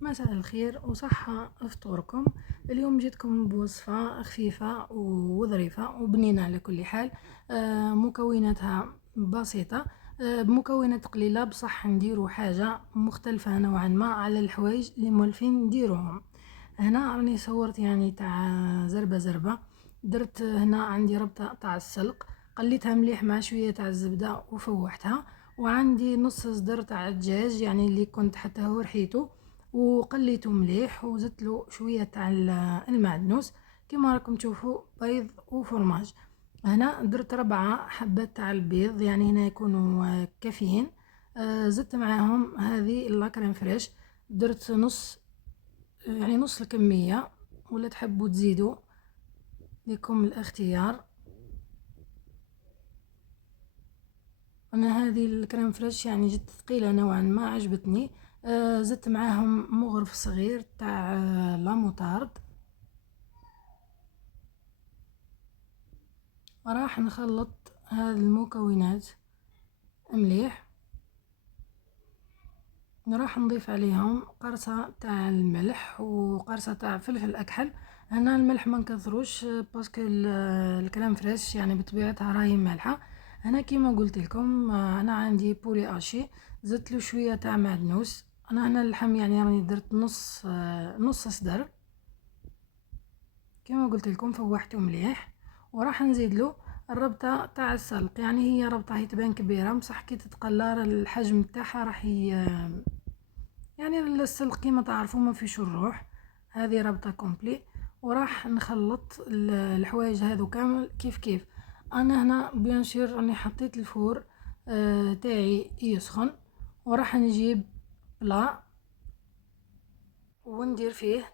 مساء الخير وصحة فطوركم. اليوم جيتكم بوصفة خفيفة وظريفة وبنينة على كل حال. مكوناتها بسيطة، بمكونات قليلة، بصح نديرو حاجة مختلفة نوعا ما على الحوايج اللي مولفين نديروهم. هنا راني صورت يعني تاع زربة. درت هنا عندي ربطة تاع السلق، قليتها مليح مع شوية تاع الزبدة وفوحتها، وعندي نص صدر تاع الدجاج يعني اللي كنت حتى هو رحيته وقليته مليح وزدتله شويه تاع المعدنوس كما راكم تشوفوا، بيض وفرماج. هنا درت 4 حبات تاع البيض يعني هنا يكونوا كافيين. زدت معاهم هذه لاكريم فريش، درت نص يعني نص الكميه، ولا تحبوا تزيدوا لكم الاختيار. انا هذه الكريم فريش يعني جت ثقيله نوعا ما، عجبتني. زدت معاهم مغرف صغير تاع لا موتارد. راح نخلط هذه المكونات مليح، راح نضيف عليهم قرصة تاع الملح وقرصة تاع فلفل اكحل. هنا الملح ما نكثروش باسكو الكريم فريش يعني بطبيعتها راهي مالحه. هنا كيما قلت لكم انا عندي بولي اشي، زدت له شويه تاع معدنوس. انا هنا اللحم يعني راني درت نص صدر كما قلت لكم، فوحته مليح. وراح نزيد له الربطه تاع السلق، يعني هي ربطه هي تبان كبيره بصح كي تتقلى الحجم تاعها راح يعني السلق كيما تعرفوا ما فيش الروح. هذه ربطه كومبلي. وراح نخلط الحوايج هذو كامل كيف كيف. انا هنا بيان سور راني حطيت الفور تاعي يسخن، وراح نجيب بلا وندير فيه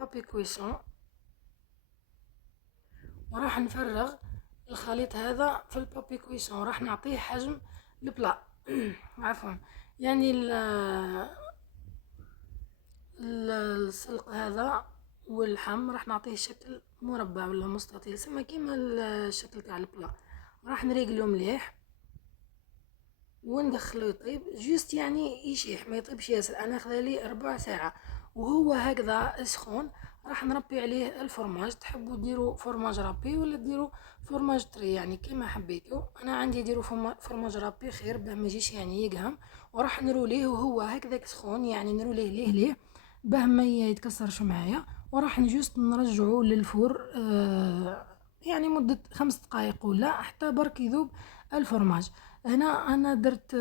بابي كويسون، وراح نفرغ الخليط هذا في البابي كويسون، راح نعطيه حجم البلا عفوا. يعني السلق هذا واللحم راح نعطيه شكل مربع ولا مستطيل سما كيما الشكل تاع البلا. راح نريقلو مليح وندخلو يطيب جوست يعني يشيح ما يطيبش ياسر. انا خذالي 4 ساعة وهو هكذا سخون. راح نربي عليه الفرماج، تحبوا ديروا فرماج رابي ولا ديروا فرماج طري يعني كيما حبيتوا. انا عندي ديروا فرماج رابي خير باه ما يجيش يعني يقهم. وراح نروليه وهو هكذا سخون يعني نروليه ليه باه ما يتكسرش معايا. وراح نجوست نرجعه للفور يعني مدة 5 دقائق ولا حتى برك يذوب الفرماج. هنا انا درت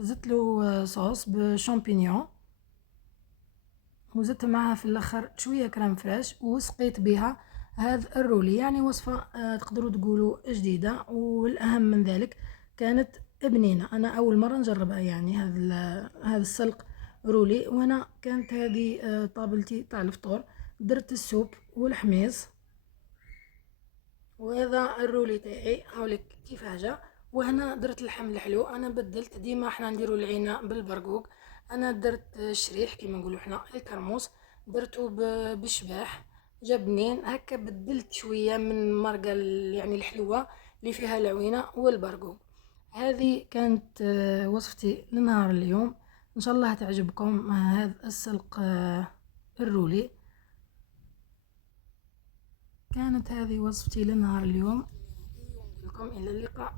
زدت له صوص بشامبينيون، وزدت معها في الاخر شويه كريم فريش وسقيت بها هذا الرولي. يعني وصفه تقدروا تقولوا جديده، والاهم من ذلك كانت بنينه. انا اول مره نجربها يعني هذا السلق رولي. وانا كانت هذه طابلتي تاع الفطور. درت السوب والحميص، وهذا الرولي تاعي هاوليك كيفاه جا. وهنا درت اللحم الحلو، انا بدلت ديما احنا نديرو العينه بالبرقوق، انا درت الشريح كيما نقولوا احنا الكرموس، درته بالشباح. جا بنين هكا، بدلت شويه من مرقه يعني الحلوه اللي فيها العوينه والبرقوق. هذه كانت وصفتي لنهار اليوم، ان شاء الله تعجبكم هذا السلق الرولي. كانت هذه وصفتي لنهار اليوم، لكم إلى اللقاء.